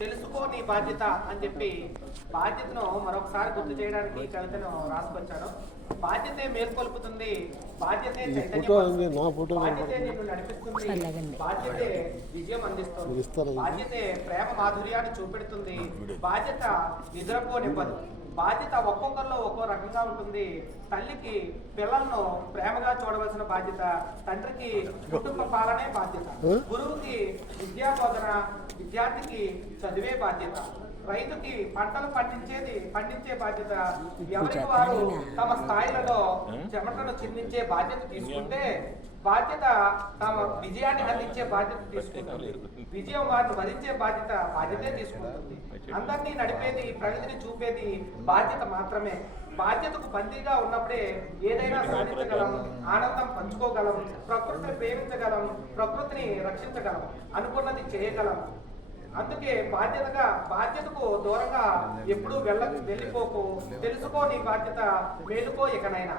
తెలుసుకో నీ బాధ్యత అని చెప్పి బాధ్యతను మరొకసారి గుర్తు చేయడానికి ఈ కవితను రాసుకొచ్చాను. బాధ్యతే మేల్కొల్పుతుంది, బాధ్యతే చైతన్యపరుస్తుంది, బాధ్యతే నిన్ను నడిపిస్తుంది, బాధ్యతే విజయం అందిస్తుంది, బాధ్యతే ప్రేమ మాధుర్యాన్ని చూపెడుతుంది, బాధ్యత నిద్రపోనివ్వదు. బాధ్యత ఒక్కొక్కరిలో ఒక్కో రకంగా ఉంటుంది. తల్లికి పిల్లలను ప్రేమగా చూడవలసిన బాధ్యత, తండ్రికి కుటుంబ పాలనే బాధ్యత, గురువుకి విద్యా బోధన, విద్యార్థికి చదివే బాధ్యత, రైతుకి పంటలు పండించే బాధ్యత, ఎవరికి వారు తమ స్థాయిలలో చెమటను చిందించే బాధ్యత తీసుకుంటే బాధ్యత తమ విజయాన్ని అందించే బాధ్యత తీసుకుంటుంది. విజయం వారిని వరించే బాధ్యతే తీసుకుంటుంది. అందరినీ నడిపేది, ప్రగతిని చూపేది బాధ్యత మాత్రమే. బాధ్యతకు బందీగా ఉన్నప్పుడే ఏదైనా సాధించగలం, ఆనందం పంచుకోగలం, ప్రకృతిని ప్రేమించగలం, ప్రకృతిని రక్షించగలం, అనుకున్నది చేయగలం. అందుకే బాధ్యతకు దూరంగా ఎప్పుడూ వెళ్ళిపోకు. తెలుసుకో నీ బాధ్యత, మేలుకో ఇకనైనా.